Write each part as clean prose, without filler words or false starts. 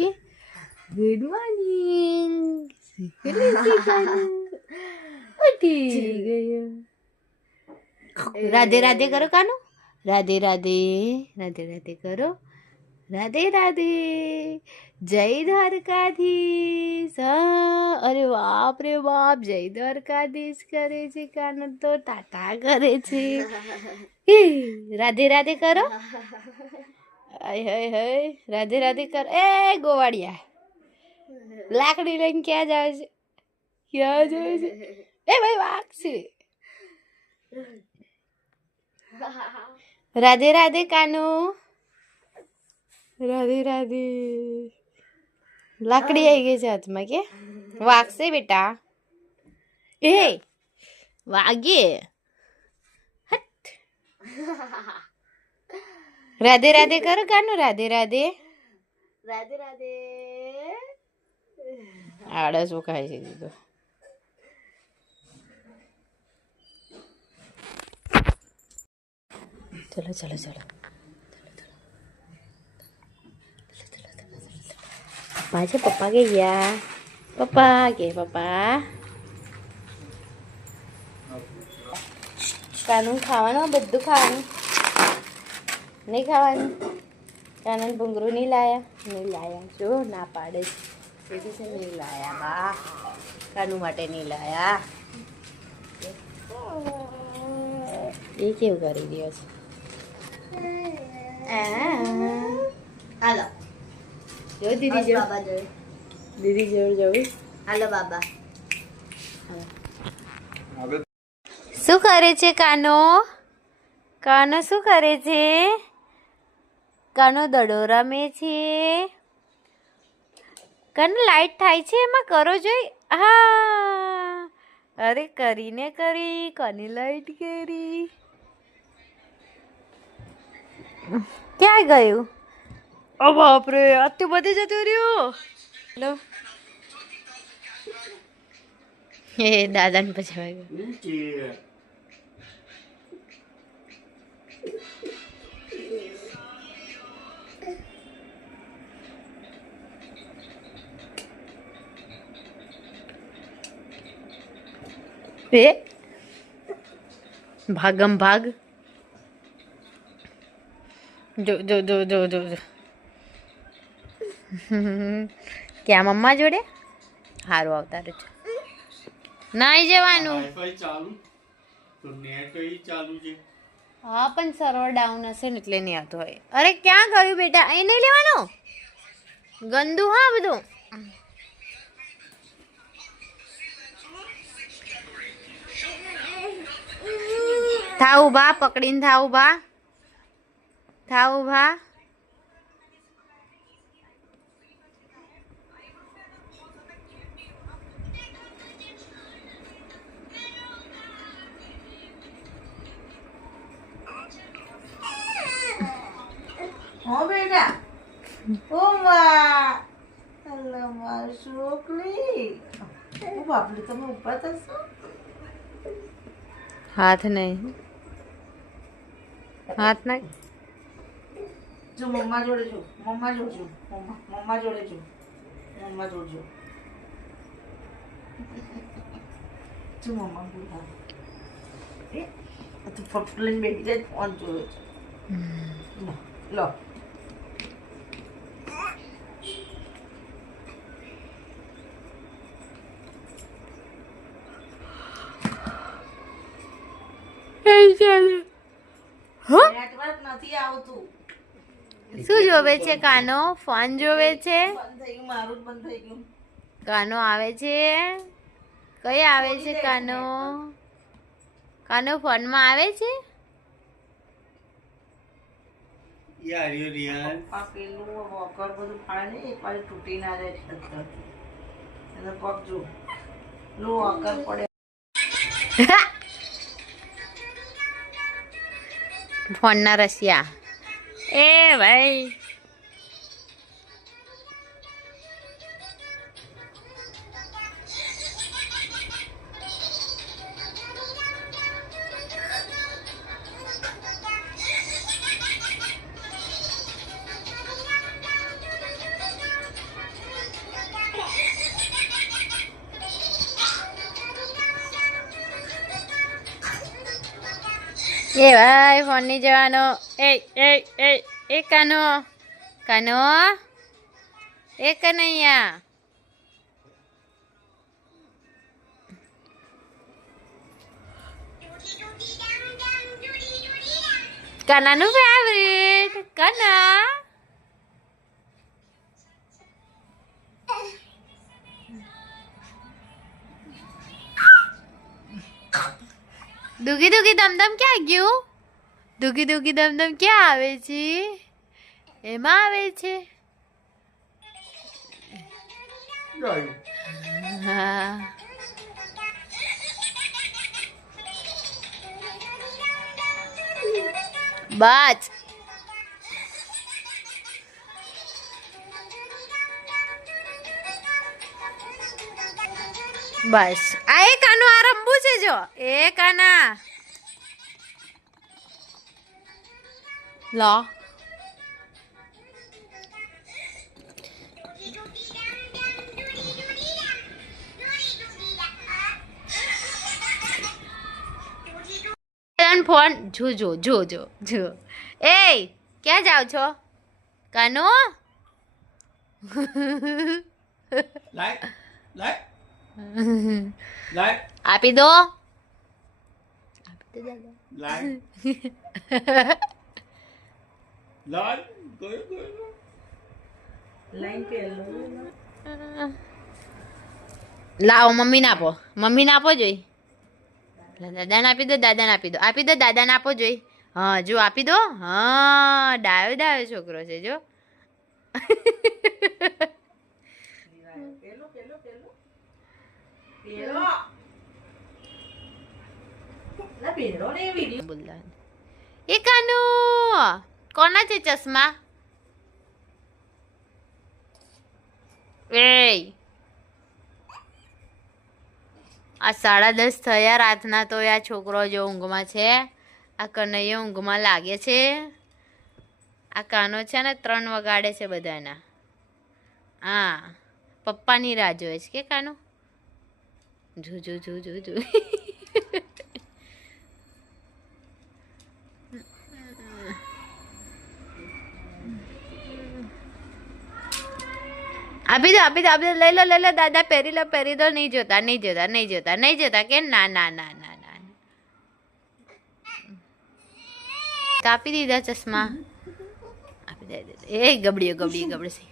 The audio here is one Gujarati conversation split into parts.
કે ગુડ મોર્નિંગ. ઉઠી ગયો. રાધે રાધે કરો કાનું. રાધે રાધે રાધે રાધે કરો. રાધે રાધે. જય દ્વારકાધીશ. અરે બાપ રે બાપ, જય દ્વારકાધીશ કરે છે કાનો તો ટાટા કરે છે. રાધે રાધે કરો. હાય હાય હાય. રાધે રાધે કર. એ ગોવાળિયા લાકડી લઈને ક્યાં જાય છે? ક્યાં જાય છે? એ ભાઈ વાગશે. રાધે રાધે કાનુ. રાધે રાધે. લાકડી આવી ગઈ છે હાથમાં કે વાગશે બેટા. એ વાગે. હટ. રાધે રાધે કરો કાનુ. રાધે રાધે. રાધે રાધે. આળસ ખાય છે દીધો. ચલો ચલો ચલો. પપ્પા છે. પપ્પા કે ગયા. પપ્પા કે પપ્પા. કાનું ખાવાનું બધું ખાવાનું નહીં ખાવાનું. કાનન ભૂંગરું નહીં લાયા. નહીં લાયા જો ના પાડે છે નહીં લાયા બા. કાનું માટે નહીં લાયા. એ કેવું કરી રહ્યો છે. હાલો જો દીદી જો. બાબા જો. દીદી જોડ જવું. હાલો બાબા. શું કરે છે કાનો? કાનો શું કરે છે? કાનો દડો રમે છે. કાનો લાઈટ થાય છે એમાં કરો જોઈ. હા અરે કરીને કરી. કોની લાઈટ કરી? ક્યાં ગયું? ઓ બાપરે આટલું બધું જતું રહ્યું. લો એ દાદાને પછાવા ગયો. એ ભાગમ ભાગ. જો જો જો જો જો જો. ક્યાં મમ્મા જોડે? સારું આવતા રહેજો. નહીં જવાનું. હા પણ સર્વર ડાઉન હશે ને એટલે નહીં આવતું હોય. અરે ક્યાં ગયું બેટા? અહીં નહીં લેવાનું. ગંદુ હા બધું. થાવ ઉભા. પકડીને થાવ ઉભા. થાવ ઉભા. હો બેટા. ઓ માં. અલ્લા માર છોકરી. ઓ બાપરે તમે ઊભા થશો. હાથ નહીં. હાથ નહીં. જો મમ્મા જોડે જો. મમ્મા જોડે જો. મમ્મા જોડે જો. મમ્મા જોડે જો. જો મમ્મા બોલા. એ તો ફટ લઈને બેઠી જાય ફોન જોયો છે. લો. નેટવર્ક નથી આવતું. શું જોવે છે કાનો? ફોન જોવે છે. બંધ થઈ ગયું. મારું જ બંધ થઈ ગયું. કાનો આવે છે. કઈ આવે છે કાનો? કાનો ફોનમાં આવે છે. પપ્પા પેલું વોકર બધું ફાડે ને એક વાર તૂટી ના જાય છે. એને પગ જો લો વોકર પડે. ફોનના રસિયા. એ ભાઈ એ ભાઈ ફોન નહીં જવાનો. એ કાનો કાનો એ કનૈયા કાનાનું ફેવરેટ કાના. દુગી દુગી દમદમ ક્યાં ગયું? દુગી દુગી દમદમ ક્યાં આવે છે? એમાં આવે છે. હા બાજ બસ આ એ કાનું આ રમવું છે. જો એ કાના લો ફોન જો જો જો જો જો. એ ક્યાં જાઓ છો કાનો? Lại, lại, lại, આપી દો. lại, lại, cười, cười. Line પેલો લાવો મમ્મીને આપો. મમ્મીને આપો જોઈ. દાદાને આપી દો. દાદાને આપી દો. આપી દો. દાદાને આપો જોઈ. હા જો આપી દો. હા ડાયો ડાયો છોકરો છે જો. પેલો પેલો પેલો પેલો ના પેલો ને વિડિયો બોલતા એ કાનુ કોના છે ચશ્મા? એ આ 10:30 થયા રાતના તો આ છોકરો જો ઊંઘમાં છે. આ કનૈયો ઊંઘમાં લાગે છે. આ કાનો છે ને 3 વગાડે છે બધાના. હા પપ્પાની રાહ જોવે છે કે કાનો? જો જો જો જો જો. આપી દો આપી દો આપી દો. લઈ લો લઈ લો દાદા પહેરી લો પહેરી દો. નહીં જોતા નહીં જોતા નહીં જોતા નહીં જોતા કે ના ના ના ના ના. કાપી દીધા ચશ્મા. આપી દે એ ગબડીઓ ગબડી ગબડશે.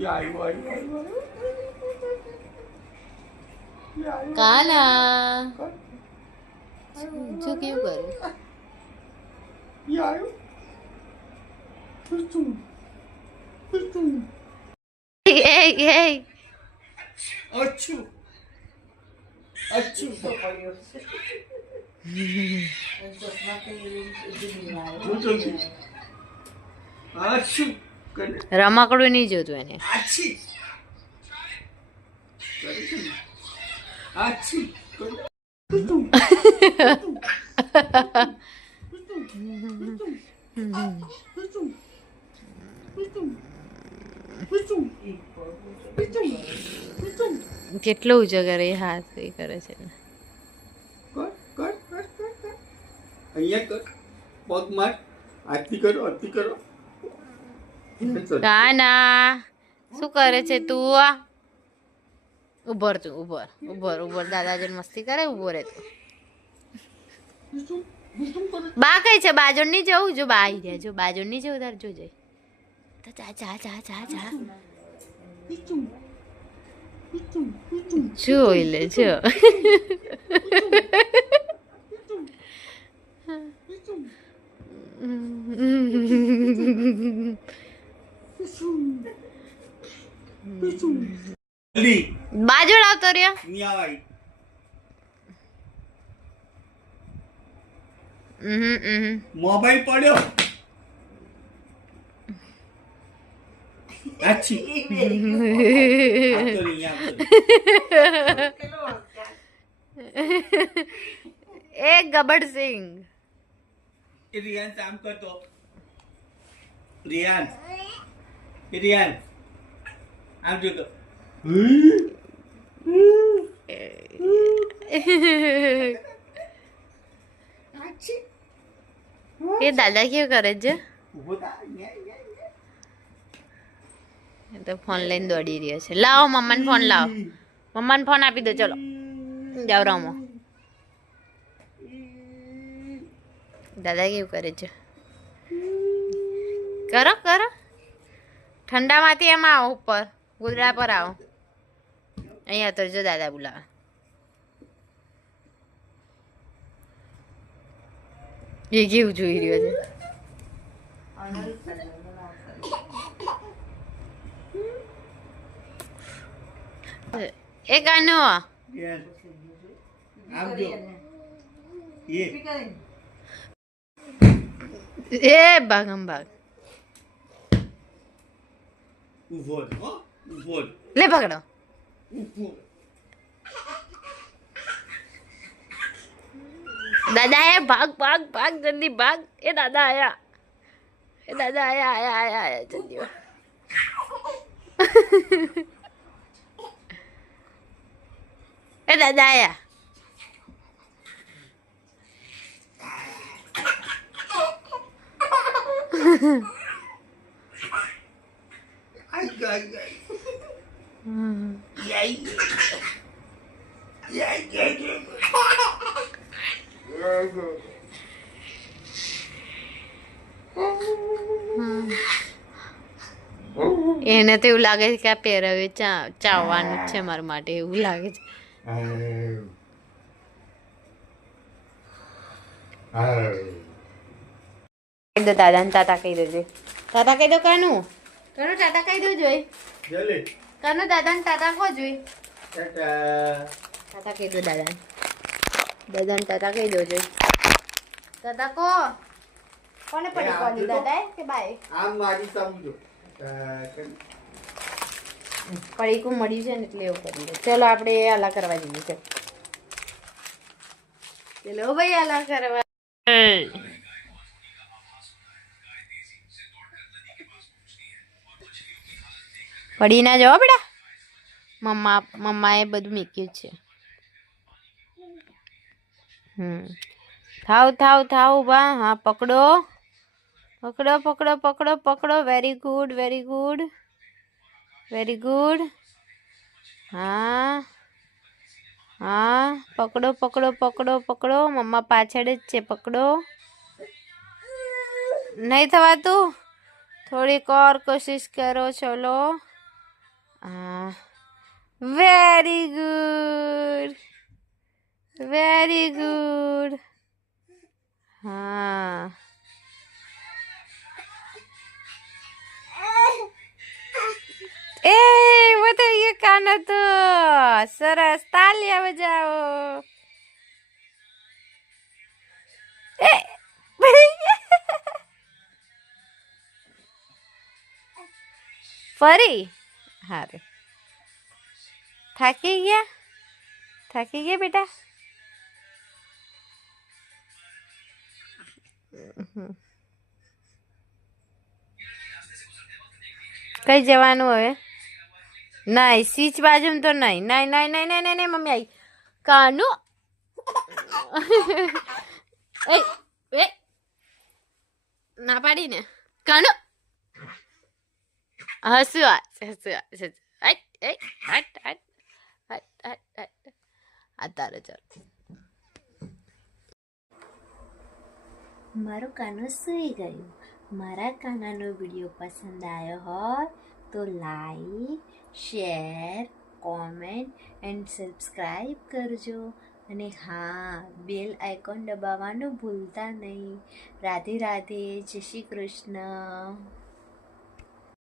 Dài quá, dài quá. કાના જો કેવું કરું? Dài quá. એ Achoo. Achoo. પડ્યો ચશ્મા તો જો જલ્દી. Achoo. કરે. રમકડું નહીં જોતું એને. આછી. કરે છે ને. આછી. કરે. કેટલો ઊંચો કરે એ હાથ એ કરે છે. કર કર કર કર કર. અહીંયા કર. પગ માર. આરતી કરો આરતી કરો. કાના શું કરે છે તું? ઉભર તું ઉભર ઉભર ઉભર. દાદા જોડે મસ્તી કરે. ઉભો રહે તું. બા કઈ છે? બાજુ નહીં જવું. જો બા આવી રહ્યા. જો બાજુ નહીં જવું તાર જો જઈ. તો જા જા જા જા જા. જોઈ લે જો. જલ્દી. બાજુ આવતો રહ્યો. અહીંયા આય. મોબાઈલ પડ્યો. આછી. આવતો નહીં, આવતો નહીં. એ ગબડસિંહ. એ રિયાન આમ કરતો. રિયાન. એ રિયાન. આમ જો તો એ દાદા કેવું કરે છે? ઊભો થા અહીંયા. એ તો ફોન લઈને દોડી રહ્યો છે. લાવો મમ્માને ફોન લાવો. મમ્માને ફોન આપી દો. ચલો જાઓ રમો. દાદા કેવું કરે છે? કરો કરો. ઠંડામાંથી એમાં આવો ઉપર ગોદડા પર આવો. અહીંયા તો જો દાદા બોલાવે. એ કેવું જોઈ રહ્યો છે? એ કાનો Yes. આમ જો એ એ ભાગમ ભાગ ઊભો રહો, હો ઊભો રહો, લે પકડો. ઊભો રહો. દાદા આયા ભાગ ભાગ ભાગ જલ્દી ભાગ. એ દાદા આયા. એ દાદા આયા આયા આયા આયા જલ્દી. એ દાદા આયા. Ai, ai, ai. Ai, ai, ai, એને તો એવું લાગે છે કે આ પહેરાવે ચાવવાનું જ છે મારા માટે એવું લાગે છે. કહી દો દાદાને ટાટા કહી દેજે. ટાટા કહી દો કાનું. કાનું ટાટા કહી દો જોઈ. જલ્દી. કાનું દાદાને ટાટા કહો જોઈ. ટાટા. ટાટા કહી દો દાદાને. દાદાને ટાટા કહી દો જોઈ. ટાટા કહો. કોને પડી કોલી દાદાએ કે બાય? આમ મારી સમજો. પડીકું મળ્યું છે ને એટલે એવું કરી દે. ચલો આપણે આલા કરવા જઈએ છે. ચલો ભાઈ આલા કરવા. પડી ના જાઓ બેટા. મમ્માએ બધું મૂક્યું છે. થાવ થાવ થાવ બા. હા પકડો પકડો પકડો પકડો પકડો. Very good very good very good. હા હા પકડો પકડો પકડો પકડો. મમ્મા પાછળ જ છે. પકડો. નહીં થવાતું. થોડીક ઓર કોશિશ કરો. ચલો. હા વેરી ગુડ વેરી ગુડ. हाँ ए वो तो ये काना तो सरस तालियां बजाओ. ए फरी हारे થાકી ગયા બેટા. કઈ જવાનું હવે? નહીં સીચ બાજુ તો નહીં. નહીં નહીં નહીં નહીં નહીં મમ્મી આવી. કાનુ એ ના પાડી ને. કાનુ હસવા હસવા હટ હટ હટ હટ હટ. આ તારે ચાલ. મારું કાનું સૂઈ ગયું. મારા કાનાનો વિડીયો પસંદ આવ્યો હોય તો like share comment and subscribe કરજો. અને હા બેલ આઇકોન દબાવવાનું ભૂલતા નહીં. રાધે રાધે. જય શ્રી કૃષ્ણ.